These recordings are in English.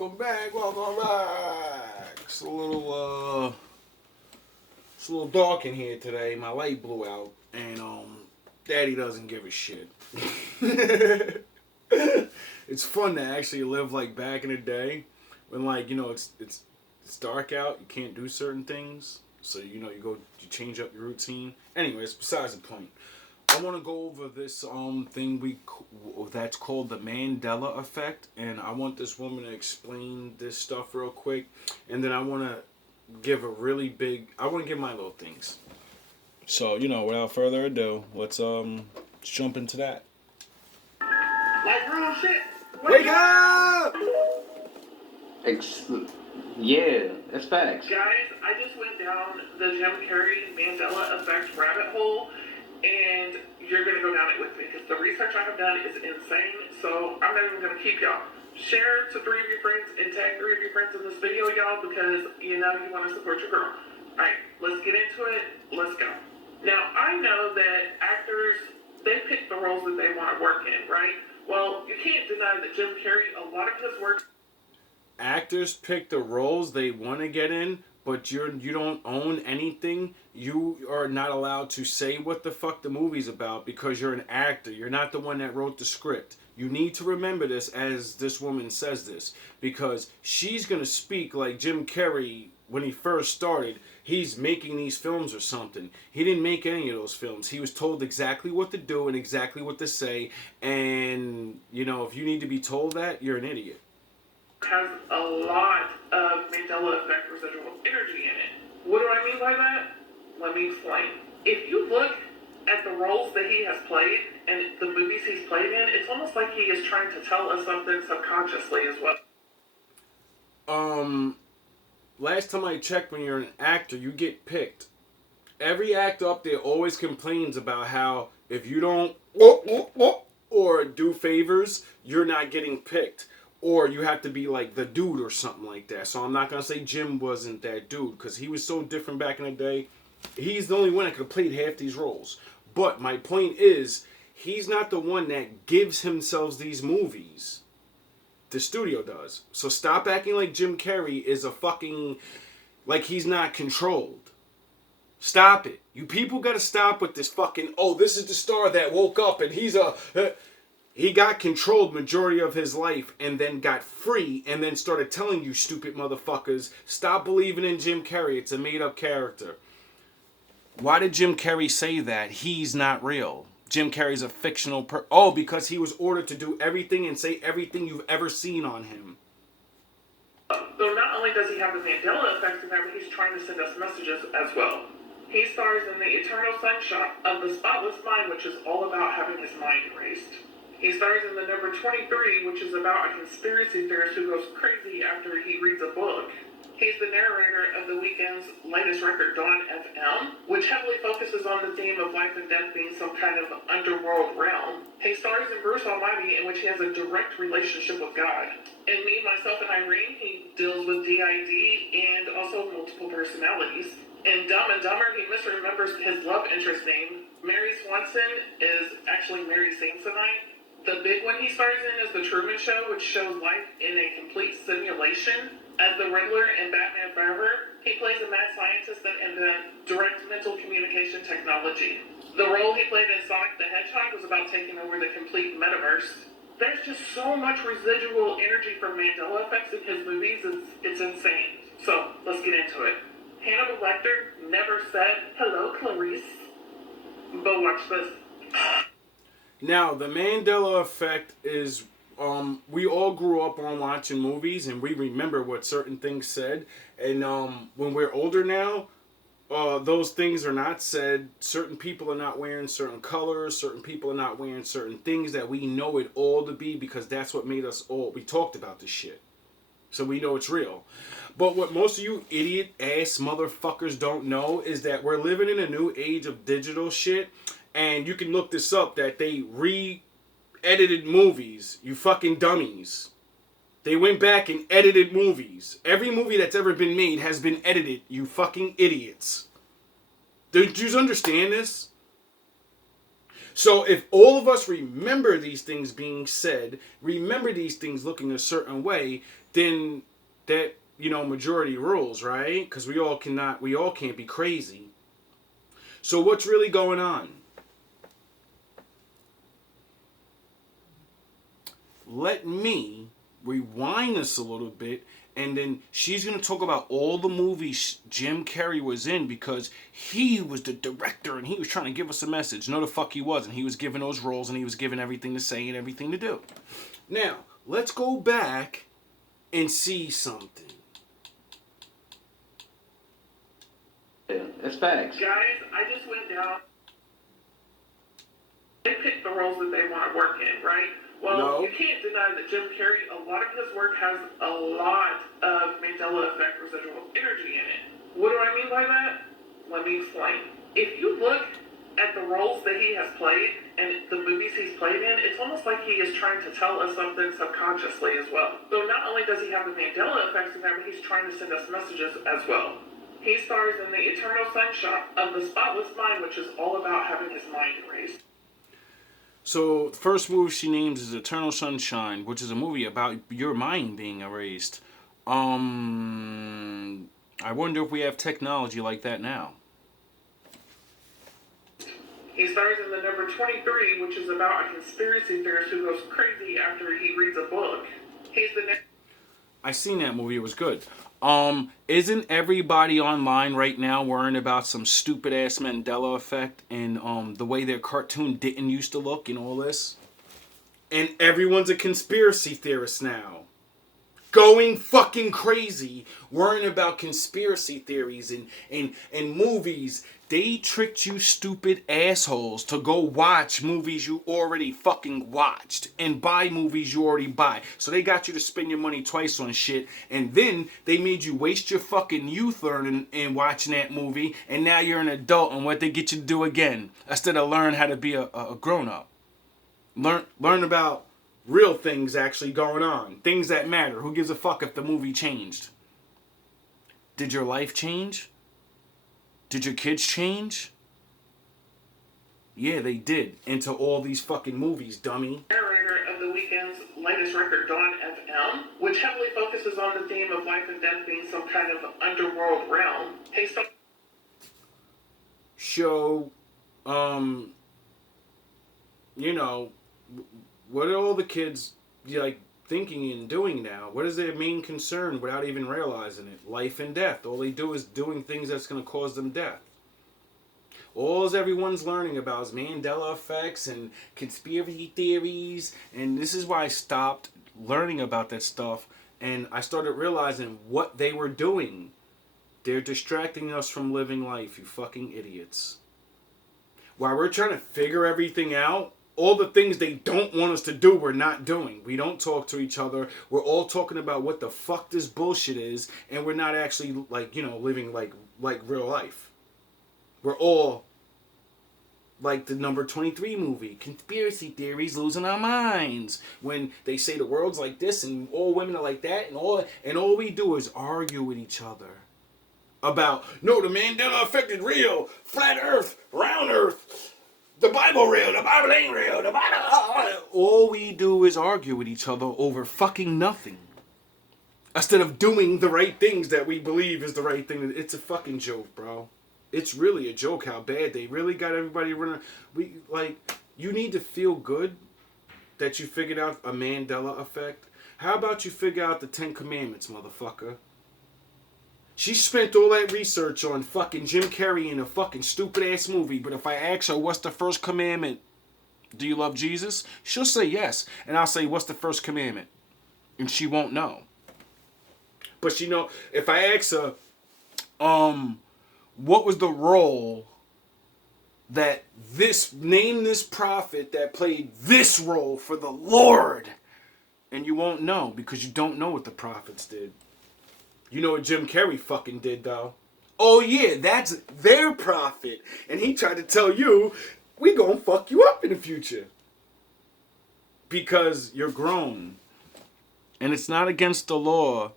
welcome back. It's a little dark in here today. My light blew out, and Daddy doesn't give a shit. It's fun to actually live like back in the day when it's dark out. You can't do certain things, so you change up your routine. Anyways, besides the point. I want to go over this thing that's called the Mandela effect, and I want this woman to explain this stuff real quick, and then I want to give my little things. So without further ado, let's jump into that. Like real shit. Wake up! Yeah, that's facts. Guys, I just went down the Jim Carrey Mandela effect rabbit hole, and you're going to go down it with me because the research I have done is insane. So I'm not even going to keep y'all. Share to 3 of your friends and tag 3 of your friends in this video, y'all, because you want to support your girl. Alright, let's get into it. Let's go. Now, I know that actors, they pick the roles that they want to work in, right? Well, you can't deny that Jim Carrey, a lot of his work... Actors pick the roles they want to get in, but you don't own anything. You are not allowed to say what the fuck the movie's about because you're an actor. You're not the one that wrote the script. You need to remember this as this woman says this, because she's going to speak like Jim Carrey when he first started. He's making these films or something. He didn't make any of those films. He was told exactly what to do and exactly what to say. And, if you need to be told that, you're an idiot. Has a lot of Mandela effect residual energy in it. What do I mean by that? Let me explain. If you look at the roles that he has played and the movies he's played in, it's almost like he is trying to tell us something subconsciously as well. Last time I checked, when you're an actor, you get picked. Every actor up there always complains about how if you don't or do favors, you're not getting picked. Or you have to be like the dude or something like that. So I'm not going to say Jim wasn't that dude, because he was so different back in the day. He's the only one that could have played half these roles. But my point is, he's not the one that gives himself these movies. The studio does. So stop acting like Jim Carrey is a fucking... like he's not controlled. Stop it. You people got to stop with this fucking... oh, this is the star that woke up and he's a... He got controlled majority of his life and then got free and then started telling you stupid motherfuckers, stop believing in Jim Carrey. It's a made-up character. Why did Jim Carrey say that? He's not real. Jim Carrey's a fictional because he was ordered to do everything and say everything you've ever seen on him. So not only does he have the Mandela effect, remember, he's trying to send us messages as well. He stars in the Eternal Sunshine of the Spotless Mind, which is all about having his mind erased. He stars in the number 23, which is about a conspiracy theorist who goes crazy after he reads a book. He's the narrator of The Weeknd's latest record, Dawn FM, which heavily focuses on the theme of life and death being some kind of underworld realm. He stars in Bruce Almighty, in which he has a direct relationship with God. In Me, Myself, and Irene, he deals with DID and also multiple personalities. In Dumb and Dumber, he misremembers his love interest name. Mary Swanson is actually Mary Samsonite. The big one he stars in is The Truman Show, which shows life in a complete simulation. As the Riddler in Batman Forever, he plays a mad scientist that invents direct mental communication technology. The role he played in Sonic the Hedgehog was about taking over the complete metaverse. There's just so much residual energy from Mandela effects in his movies, it's insane. So, let's get into it. Hannibal Lecter never said, "Hello, Clarice." But watch this. Now, the Mandela effect is, we all grew up on watching movies and we remember what certain things said. And when we're older now, those things are not said. Certain people are not wearing certain colors. Certain people are not wearing certain things that we know it all to be, because that's what made us all. We talked about this shit. So we know it's real. But what most of you idiot-ass motherfuckers don't know is that we're living in a new age of digital shit. And you can look this up, that they re-edited movies. You fucking dummies. They went back and edited movies. Every movie that's ever been made has been edited, you fucking idiots. Did you understand this? So if all of us remember these things being said, remember these things looking a certain way, then that, majority rules, right? Because we all can't be crazy. So what's really going on? Let me rewind this a little bit, and then she's going to talk about all the movies Jim Carrey was in, because he was the director and he was trying to give us a message. No, the fuck he wasn't. He was giving those roles and he was giving everything to say and everything to do. Now, let's go back and see something. Yeah, that's facts. Guys, I just went down. They pick the roles that they want to work in, right? Well, No. You can't deny that Jim Carrey, a lot of his work has a lot of Mandela effect residual energy in it. What do I mean by that? Let me explain. If you look at the roles that he has played and the movies he's played in, it's almost like he is trying to tell us something subconsciously as well. So not only does he have the Mandela effects in there, but he's trying to send us messages as well. He stars in the Eternal Sunshine of the Spotless Mind, which is all about having his mind erased. So the first movie she names is Eternal Sunshine, which is a movie about your mind being erased. I wonder if we have technology like that now. He stars in the number 23, which is about a conspiracy theorist who goes crazy after he reads a book. He's the next. I seen that movie. It was good. Isn't everybody online right now worrying about some stupid ass Mandela effect and the way their cartoon didn't used to look and all this? And everyone's a conspiracy theorist now. Going fucking crazy, worrying about conspiracy theories and movies. They tricked you stupid assholes to go watch movies you already fucking watched and buy movies you already buy. So they got you to spend your money twice on shit, and then they made you waste your fucking youth learning and watching that movie, and now you're an adult, and what they get you to do again instead of learn how to be a grown-up. Learn about real things actually going on. Things that matter. Who gives a fuck if the movie changed? Did your life change? Did your kids change? Yeah, they did. Into all these fucking movies, dummy. Narrator of the weekend's latest record, Dawn FM, which heavily focuses on the theme of life and death being some kind of underworld realm. Show, what are all the kids thinking and doing now? What is their main concern without even realizing it? Life and death. All they do is doing things that's going to cause them death. All everyone's learning about is Mandela effects and conspiracy theories, and this is why I stopped learning about that stuff, and I started realizing what they were doing. They're distracting us from living life, you fucking idiots. While we're trying to figure everything out, all the things they don't want us to do, we're not doing. We don't talk to each other. We're all talking about what the fuck this bullshit is, and we're not actually, living like real life. We're all like the number 23 movie, conspiracy theories, losing our minds. When they say the world's like this and all women are like that, and all we do is argue with each other about, no, the Mandela effect is real, flat earth, round earth, the Bible real, the Bible ain't real, the Bible... All we do is argue with each other over fucking nothing. Instead of doing the right things that we believe is the right thing. It's a fucking joke, bro. It's really a joke how bad they really got everybody running. You need to feel good that you figured out a Mandela effect. How about you figure out the 10 Commandments, motherfucker? She spent all that research on fucking Jim Carrey in a fucking stupid-ass movie, but if I ask her, what's the first commandment? Do you love Jesus? She'll say yes. And I'll say, what's the first commandment? And she won't know. But if I ask her, what was the role that name this prophet that played this role for the Lord? And you won't know because you don't know what the prophets did. You know what Jim Carrey fucking did, though? Oh, yeah, that's their prophet. And he tried to tell you, we gonna fuck you up in the future. Because you're grown. And it's not against the law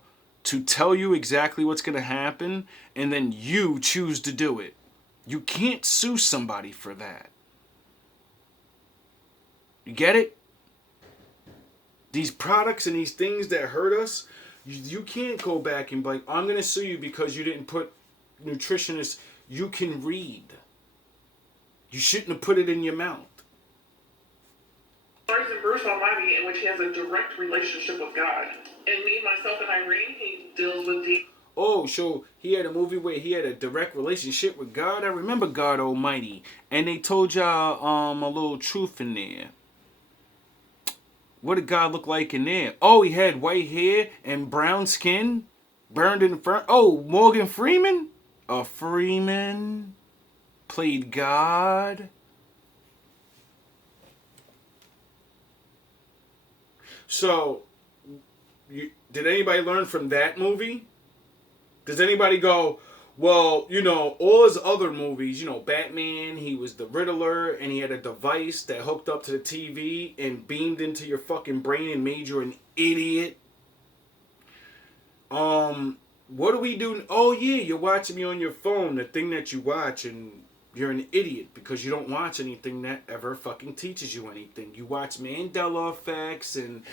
to tell you exactly what's gonna happen, and then you choose to do it. You can't sue somebody for that. You get it? These products and these things that hurt us, you can't go back and be like, I'm going to sue you because you didn't put nutritionists. You can read. You shouldn't have put it in your mouth. Stars in Bruce Almighty, in which he has a direct relationship with God. In Me, Myself, and Irene, he deals with deep. Oh, so he had a movie where he had a direct relationship with God. I remember God Almighty, and they told y'all a little truth in there. What did God look like in there? Oh, he had white hair and brown skin, burned in front. Oh, Morgan Freeman, a Freeman played God. So, did anybody learn from that movie? Does anybody go, well, all his other movies, Batman, he was the Riddler, and he had a device that hooked up to the TV and beamed into your fucking brain and made you an idiot. What do we do? Oh, yeah, you're watching me on your phone, the thing that you watch, and you're an idiot because you don't watch anything that ever fucking teaches you anything. You watch Mandela effects and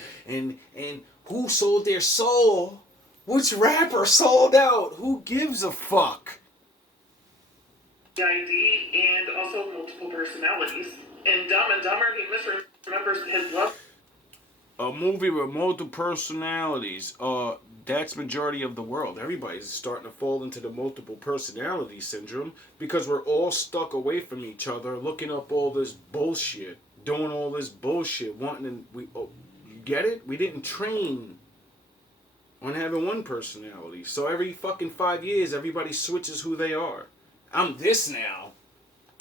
who sold their soul? Which rapper sold out? Who gives a fuck? ID and also multiple personalities. In Dumb and Dumber, he misremembers his love. A movie with multiple personalities. That's majority of the world. Everybody's starting to fall into the multiple personality syndrome because we're all stuck away from each other, looking up all this bullshit, doing all this bullshit, you get it? We didn't train on having one personality. So every fucking 5 years, everybody switches who they are. I'm this now.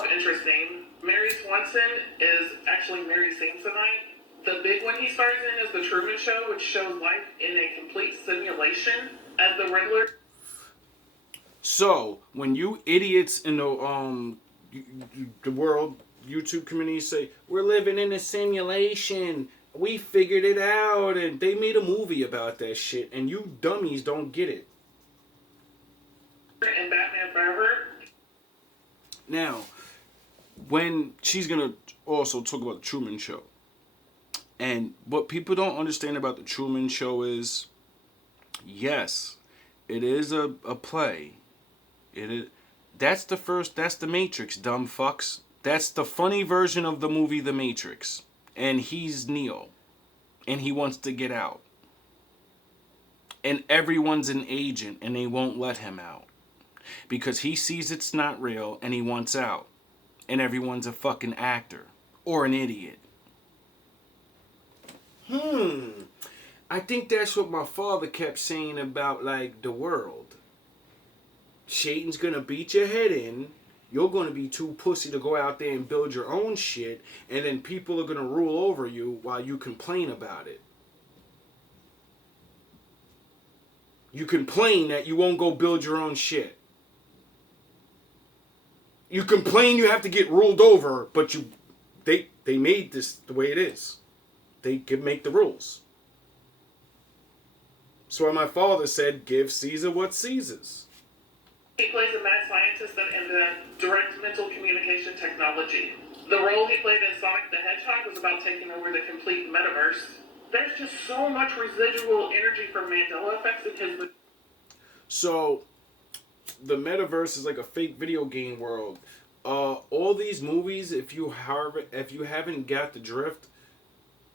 Interesting. Mary Swanson is actually Mary Samsonite. The big one he stars in is The Truman Show, which shows life in a complete simulation as the Riddler. So, when you idiots in the world YouTube community say, we're living in a simulation, we figured it out, and they made a movie about that shit, and you dummies don't get it. And Batman Forever. Now, when she's going to also talk about the Truman Show, and what people don't understand about the Truman Show is, yes, it is a play. That's the Matrix, dumb fucks. That's the funny version of the movie The Matrix. And he's Neo. And he wants to get out. And everyone's an agent and they won't let him out. Because he sees it's not real and he wants out. And everyone's a fucking actor. Or an idiot. I think that's what my father kept saying about, the world. Satan's gonna beat your head in. You're gonna be too pussy to go out there and build your own shit. And then people are gonna rule over you while you complain about it. You complain that you won't go build your own shit. You complain you have to get ruled over, but they made this the way it is. They can make the rules. So my father said, give Caesar what Caesar's. He plays a mad scientist that invented direct mental communication technology. The role he played in Sonic the Hedgehog was about taking over the complete metaverse. There's just so much residual energy from Mandela effects in his... So, the metaverse is like a fake video game world. All these movies, if you haven't got the drift,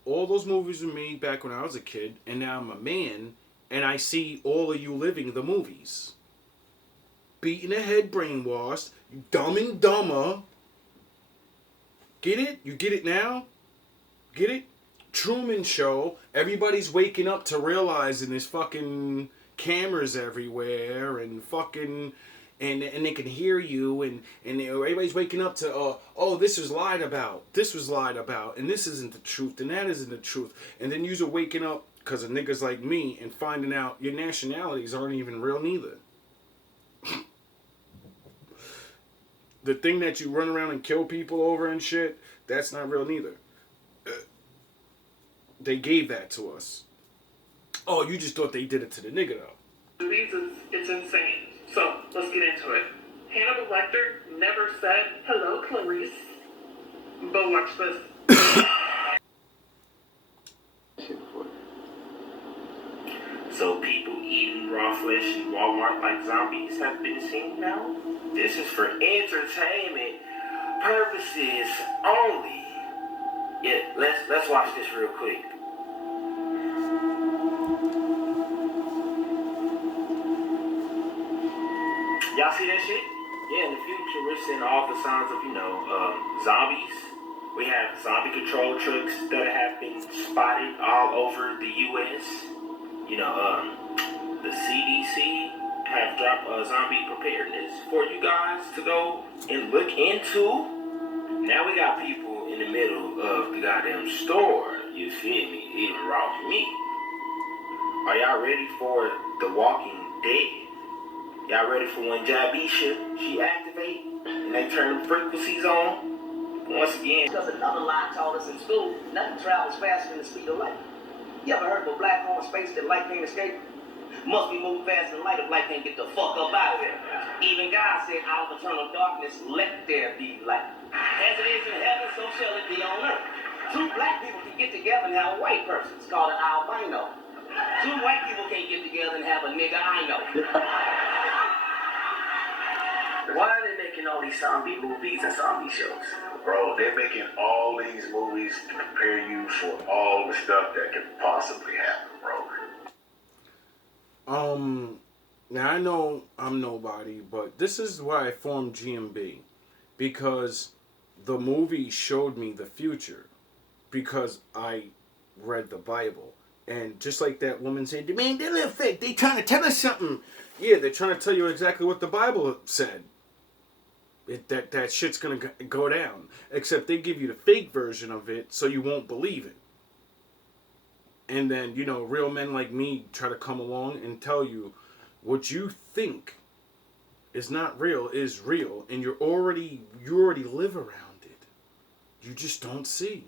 all those movies were made back when I was a kid, and now I'm a man, and I see all of you living the movies. Beaten ahead, brainwashed, dumb and dumber. Get it? You get it now? Get it? Truman Show. Everybody's waking up to realizing there's fucking cameras everywhere and fucking... And they can hear you, and everybody's waking up to, this was lied about. This was lied about, and this isn't the truth, and that isn't the truth. And then you're waking up because of niggas like me and finding out your nationalities aren't even real neither. The thing that you run around and kill people over and shit, that's not real neither. They gave that to us. Oh, you just thought they did it to the nigga, though. It's insane. So, let's get into it. Hannibal Lecter never said, hello, Clarice. But watch this. So people eating raw flesh in Walmart like zombies have been seen now. This is for entertainment purposes only. Yeah, let's watch this real quick. Y'all see that shit? Yeah, in the future we're seeing all the signs of, zombies. We have zombie control trucks that have been spotted all over the U.S. The CDC have dropped zombie preparedness for you guys to go and look into. Now we got people in the middle of the goddamn store, you feel me, eating raw meat. Are y'all ready for The Walking Dead? Y'all ready for when Jabisha, she activate and they turn the frequencies on? Once again. Because another lie taught us in school, nothing travels faster than the speed of light. You ever heard of a black hole in space that light can't escape? Must be moving faster than light if light can't get the fuck up out of there. Even God said, out of eternal darkness, let there be light. As it is in heaven, so shall it be on earth. Two black people can get together and have a white person. It's called an albino. Two white people can't get together and have a nigga I know. Why are they making all these zombie movies and zombie shows? Bro, they're making all these movies to prepare you for all the stuff that can possibly happen, bro. Now I know I'm nobody, but this is why I formed GMB. Because the movie showed me the future. Because I read the Bible. And just like that woman said, the Mandela effect, they trying to tell us something. Yeah, they're trying to tell you exactly what the Bible said. That shit's gonna go down. Except they give you the fake version of it so you won't believe it. And then, real men like me try to come along and tell you what you think is not real is real. And you already live around it. You just don't see.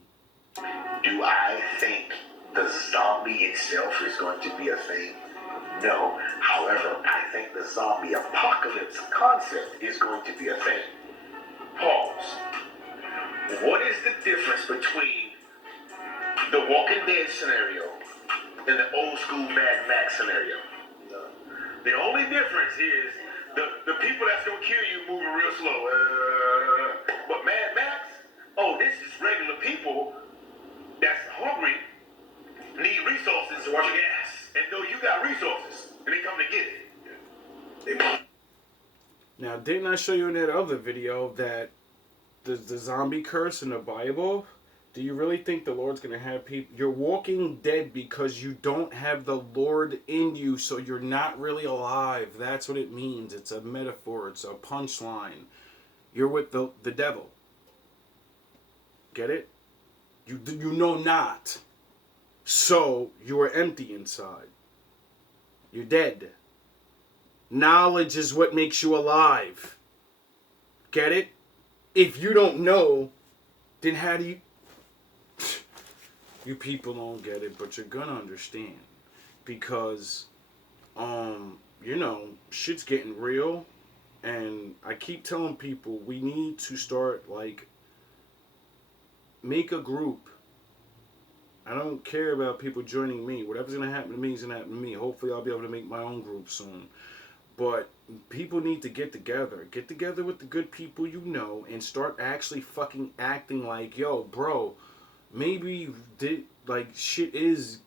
Do I think the zombie itself is going to be a thing? No. However, I think the zombie apocalypse concept is going to be a thing. Pause. What is the difference between the Walking Dead scenario and the old school Mad Max scenario? The only difference is the people that's going to kill you moving real slow. But Mad Max, this is regular people that's hungry, need resources to watch your gas, and know you got resources, and they come to get it. Now, didn't I show you in that other video that the zombie curse in the Bible? Do you really think the Lord's going to have people... You're walking dead because you don't have the Lord in you, so you're not really alive. That's what it means. It's a metaphor. It's a punchline. You're with the devil. Get it? You know not. So, you are empty inside. You're dead. Knowledge is what makes you alive. Get it? If you don't know, then how do you... You people don't get it, but you're gonna understand. Because, shit's getting real. And I keep telling people, we need to start, make a group. I don't care about people joining me. Whatever's going to happen to me is going to happen to me. Hopefully I'll be able to make my own group soon. But people need to get together. Get together with the good people you know and start actually fucking acting like, yo, bro, maybe shit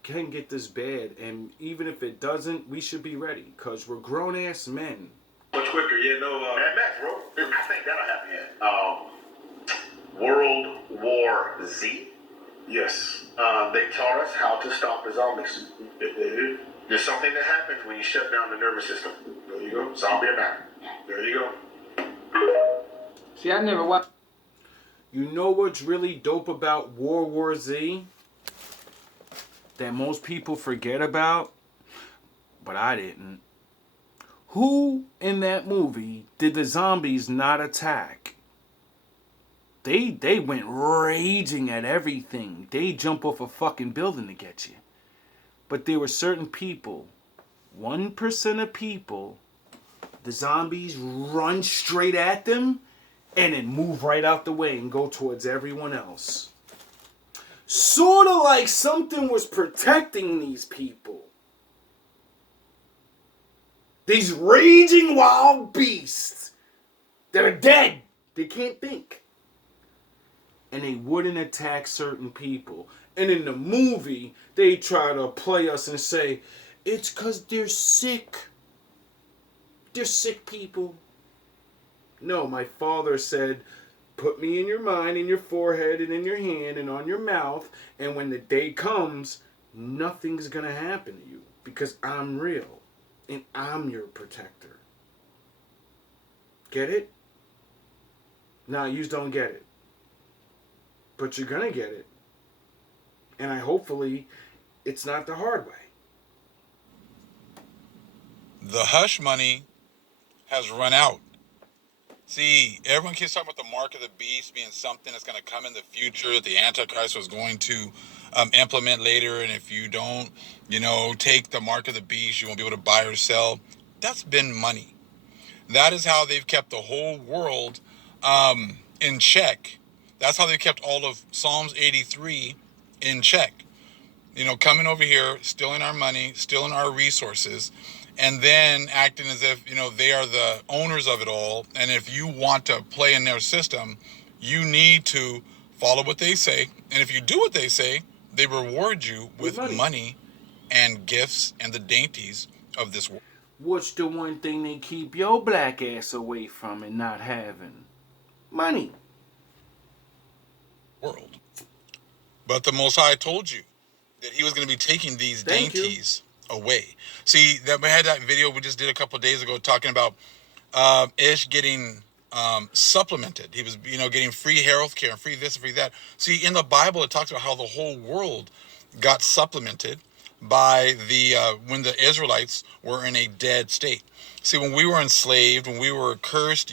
can get this bad. And even if it doesn't, we should be ready. Because we're grown-ass men. Much quicker, Mad Max, bro. I think that'll happen. World War Z. Yes. They taught us how to stop the zombies. There's something that happens when you shut down the nervous system. There you go. Zombie or not. There you go. See, I never watched. You know what's really dope about World War Z? That most people forget about? But I didn't. Who in that movie did the zombies not attack? They went raging at everything. They jump off a fucking building to get you. But there were certain people, 1% of people, the zombies run straight at them and then move right out the way and go towards everyone else. Sort of like something was protecting these people. These raging wild beasts that are dead. They can't think. And they wouldn't attack certain people. And in the movie, they try to play us and say, it's because they're sick. They're sick people. No, my father said, put me in your mind, in your forehead, and in your hand, and on your mouth. And when the day comes, nothing's going to happen to you. Because I'm real. And I'm your protector. Get it? Nah, you don't get it. But you're going to get it. And hopefully, it's not the hard way. The hush money has run out. See, everyone keeps talking about the mark of the beast being something that's going to come in the future that the Antichrist was going to implement later. And if you don't, take the mark of the beast, you won't be able to buy or sell. That's been money. That is how they've kept the whole world in check. That's how they kept all of Psalms 83 in check. Coming over here, stealing our money, stealing our resources, and then acting as if, they are the owners of it all. And if you want to play in their system, you need to follow what they say. And if you do what they say, they reward you with money and gifts and the dainties of this world. What's the one thing they keep your black ass away from and not having? Money. World. But the Most High told you that he was going to be taking these dainties away. See, that we had that video we just did a couple of days ago talking about Ish getting supplemented. He was, getting free health care and free this and free that. See, in the Bible, it talks about how the whole world got supplemented by when the Israelites were in a dead state. See, when we were enslaved, when we were cursed,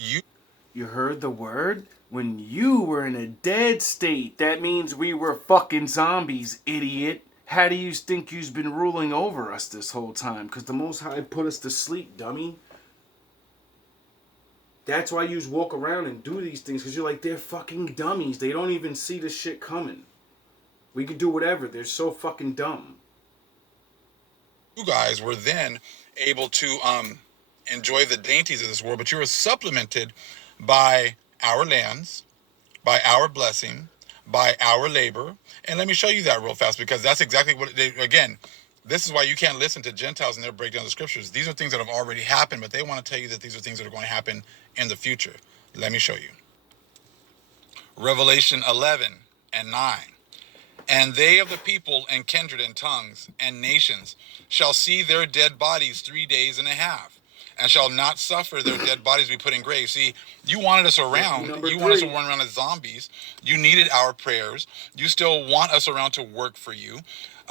You heard the word? When you were in a dead state, that means we were fucking zombies, idiot. How do you think you've been ruling over us this whole time? Because the Most High put us to sleep, dummy. That's why you walk around and do these things, because you're like, they're fucking dummies. They don't even see the shit coming. We can do whatever. They're so fucking dumb. You guys were then able to enjoy the dainties of this world, but you were supplemented by our lands, by our blessing, by our labor. And let me show you that real fast, because that's exactly what again, this is why you can't listen to Gentiles and their breakdown of the scriptures. These are things that have already happened, but they want to tell you that these are things that are going to happen in the future. Let me show you. Revelation 11 and 9. And they of the people and kindred and tongues and nations shall see their dead bodies 3 days and a half, and shall not suffer their dead bodies to be put in graves. See, you wanted us around. You want us to run around as zombies. You needed our prayers. You still want us around to work for you.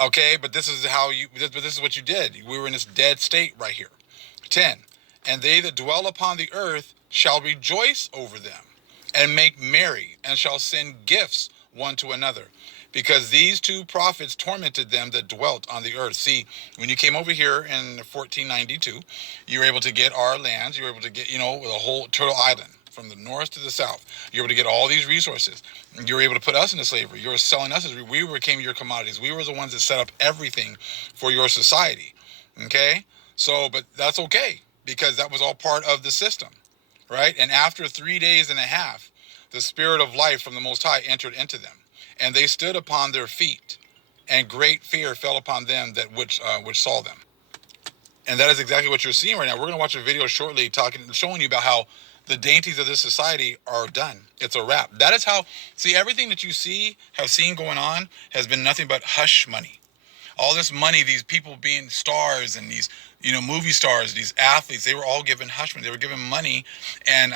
Okay, but this is what you did. We were in this dead state right here. 10. And they that dwell upon the earth shall rejoice over them, and make merry, and shall send gifts one to another, because these two prophets tormented them that dwelt on the earth. See, when you came over here in 1492, you were able to get our lands. You were able to get, the whole Turtle Island from the north to the south. You were able to get all these resources. You were able to put us into slavery. You were selling us as we became your commodities. We were the ones that set up everything for your society. Okay? So, but that's okay, because that was all part of the system, right? And after 3 days and a half, the spirit of life from the Most High entered into them, and they stood upon their feet, and great fear fell upon them that which saw them. And that is exactly what you're seeing right now. We're going to watch a video shortly showing you about how the dainties of this society are done. It's a wrap. That is how, see, everything that you have seen going on has been nothing but hush money. All this money, these people being stars and these, movie stars, these athletes, they were all given hush money. They were given money and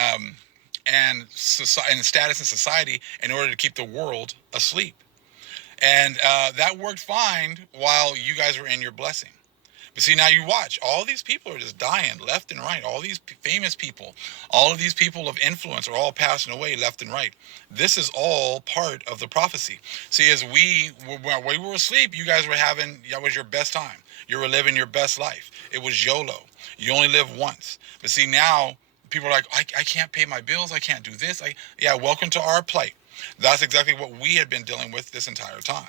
status in society in order to keep the world asleep. And that worked fine while you guys were in your blessing. But see, now you watch, all these people are just dying left and right. All these famous people, all of these people of influence are all passing away left and right. This is all part of the prophecy. See, as we were asleep, you guys were that was your best time. You were living your best life. It was YOLO. You only live once. But see, now people are like, I can't pay my bills. I can't do this. Welcome to our plight. That's exactly what we had been dealing with this entire time.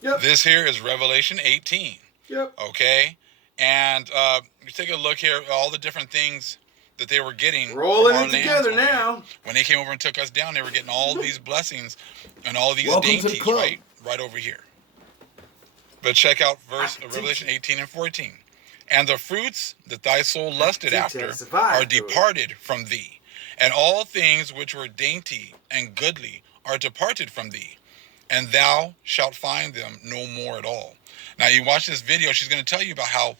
Yep. This here is Revelation 18. Yep. Okay? And you take a look here, all the different things that they were getting We're all from in our it lands together over here. now. When they came over and took us down, they were getting all these blessings and all these Welcome to the dainties, club. right over here. But check out verse Revelation 18 and 14. And the fruits that thy soul lusted after are departed from thee, and all things which were dainty and goodly are departed from thee, and thou shalt find them no more at all. Now you watch this video, she's going to tell you about how,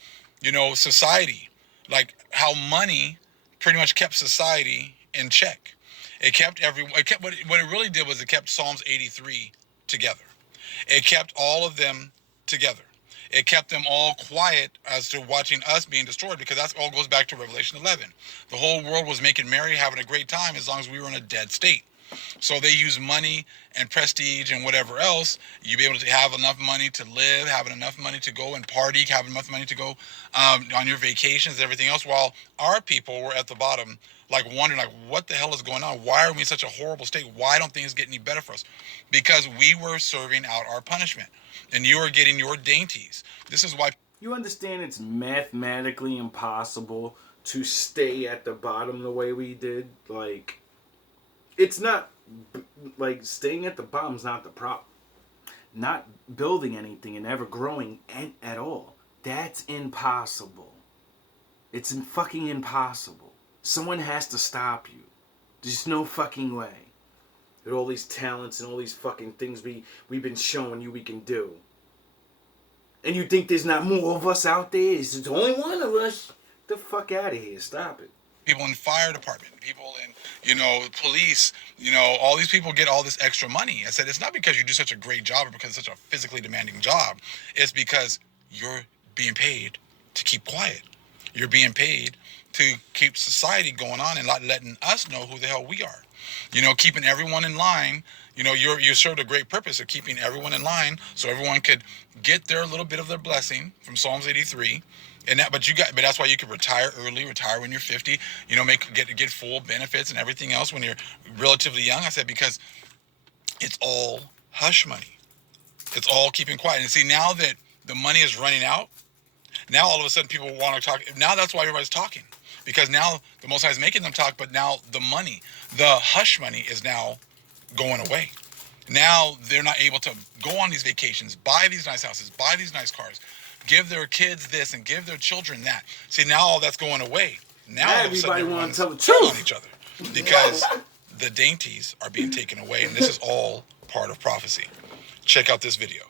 society, like how money pretty much kept society in check. It kept what it really did was it kept Psalms 83 together. It kept all of them together. It kept them all quiet as to watching us being destroyed, because that all goes back to Revelation 11. The whole world was making merry, having a great time, as long as we were in a dead state. So they use money and prestige and whatever else. You be able to have enough money to live, having enough money to go and party, having enough money to go on your vacations, everything else, while our people were at the bottom, like wondering, like, what the hell is going on? Why are we in such a horrible state? Why don't things get any better for us? Because we were serving out our punishment, and you are getting your dainties. This is why. You understand it's mathematically impossible to stay at the bottom the way we did? Like, it's not, like, staying at the bottom's not the problem. Not building anything and ever growing at all. That's impossible. It's fucking impossible. Someone has to stop you. There's no fucking way. With all these talents and all these fucking things we've been showing you we can do. And you think there's not more of us out there? It's only one of us. Get the fuck out of here. Stop it. People in fire department, people in, police, all these people get all this extra money. I said, it's not because you do such a great job or because it's such a physically demanding job. It's because you're being paid to keep quiet. You're being paid to keep society going on and not letting us know who the hell we are. Keeping everyone in line. You served a great purpose of keeping everyone in line so everyone could get their little bit of their blessing from Psalms 83. But that's why you could retire early, retire when you're 50, get full benefits and everything else when you're relatively young. I said, because it's all hush money. It's all keeping quiet. And see, now that the money is running out, now all of a sudden people want to talk. Now that's why everybody's talking, because now the Most High is making them talk, but now the money, the hush money, is now going away. Now they're not able to go on these vacations, buy these nice houses, buy these nice cars, give their kids this and give their children that. See, now all that's going away. Now all of a sudden everybody wants to tell the telling truth on each other, because the dainties are being taken away, and this is all part of prophecy. Check out this video.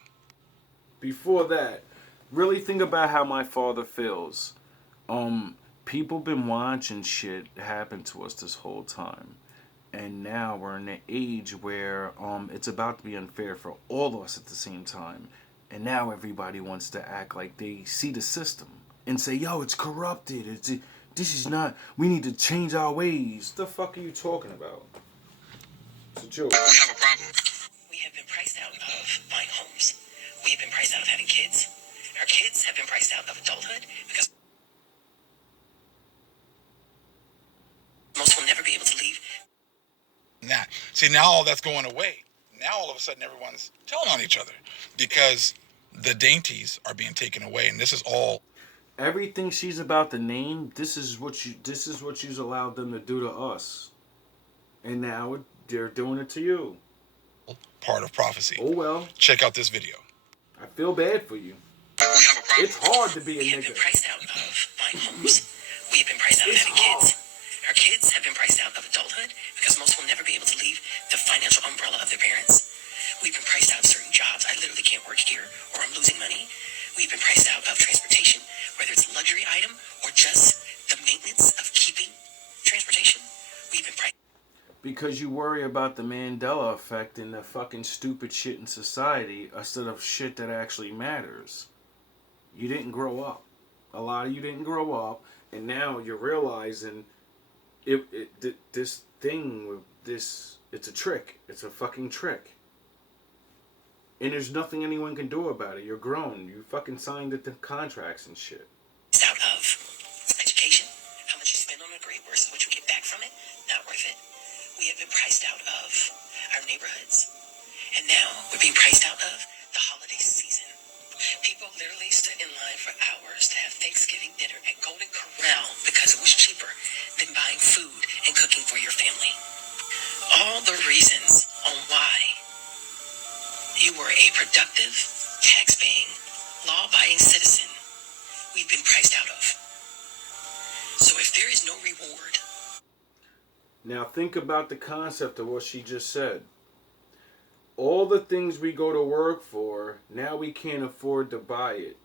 Before that, really think about how my father feels. People been watching shit happen to us this whole time. And now we're in an age where it's about to be unfair for all of us at the same time. And now everybody wants to act like they see the system and say, yo, it's corrupted. This is not, we need to change our ways. What the fuck are you talking about? It's a joke. We have a problem. We have been priced out of buying homes. We have been priced out of having kids. Our kids have been priced out of adulthood because most will never be able to leave. See, now all that's going away. Now all of a sudden everyone's telling on each other because the dainties are being taken away, and this is all. Everything she's about to name, this is what she's allowed them to do to us. And now they're doing it to you. Part of prophecy. Oh well. Check out this video. I feel bad for you. We have a problem. It's hard to be a We have nigga. been priced out of buying homes. We have been priced out of having kids. Our kids have been priced out of adulthood because most will never be able to leave the financial umbrella of their parents. We've been priced out of certain jobs. I literally can't work here or I'm losing money. We've been priced out of transportation, whether it's a luxury item or just the maintenance of keeping transportation. We've been priced. Because you worry about the Mandela effect and the fucking stupid shit in society instead of shit that actually matters. You didn't grow up. A lot of you didn't grow up, and now you're realizing this thing with this, it's a trick. It's a fucking trick. And there's nothing anyone can do about it. You're grown. You fucking signed the contracts and shit. Out of education, how much you spend on a degree versus what you get back from it, not worth it. We have been priced out of our neighborhoods, and now we're being priced out of the holiday season. People literally stood in line for hours to have fake the reasons on why you were a productive, tax-paying, law-abiding citizen we've been priced out of. So if there is no reward... Now think about the concept of what she just said. All the things we go to work for, now we can't afford to buy it.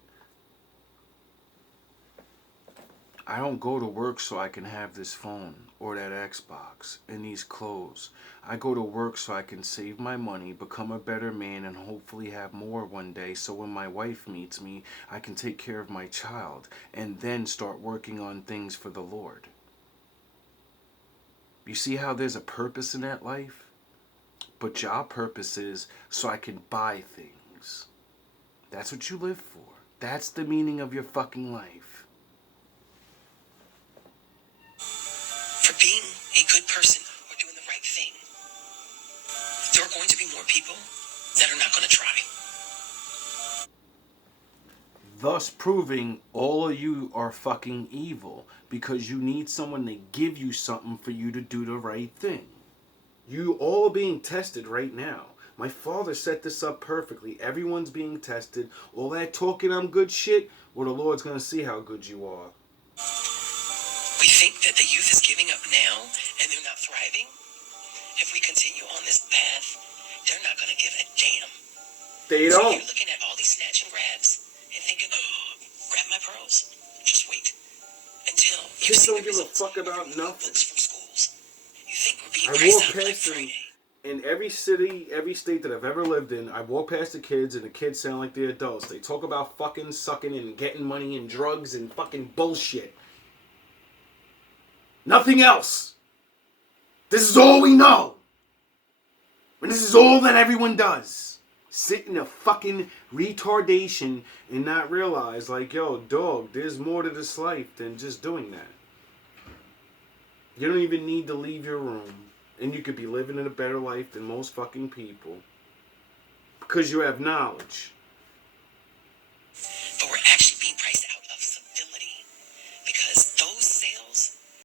I don't go to work so I can have this phone or that Xbox and these clothes. I go to work so I can save my money, become a better man, and hopefully have more one day, so when my wife meets me, I can take care of my child and then start working on things for the Lord. You see how there's a purpose in that life? But your purpose is so I can buy things. That's what you live for. That's the meaning of your fucking life. For being a good person or doing the right thing, there are going to be more people that are not going to try. Thus proving all of you are fucking evil because you need someone to give you something for you to do the right thing. You all are being tested right now. My father set this up perfectly. Everyone's being tested. All that talking I'm good shit, well, the Lord's going to see how good you are. We think that the youth is giving up now and they're not thriving. If we continue on this path, they're not going to give a damn. They So don't. you're looking at all these snatch and grabs and thinking, oh, grab my pearls. Just wait until you Kids see don't the give a results fuck of about removing nothing. books from schools. You think we're being I priced walk out Black past them Friday. in every city, every state that I've ever lived in. I walk past the kids and the kids sound like the adults. They talk about fucking sucking and getting money and drugs and fucking bullshit. Nothing else. This is all we know. And this is all that everyone does. Sit in a fucking retardation and not realize, like, yo, dog, there's more to this life than just doing that. You don't even need to leave your room. And you could be living in a better life than most fucking people. Because you have knowledge.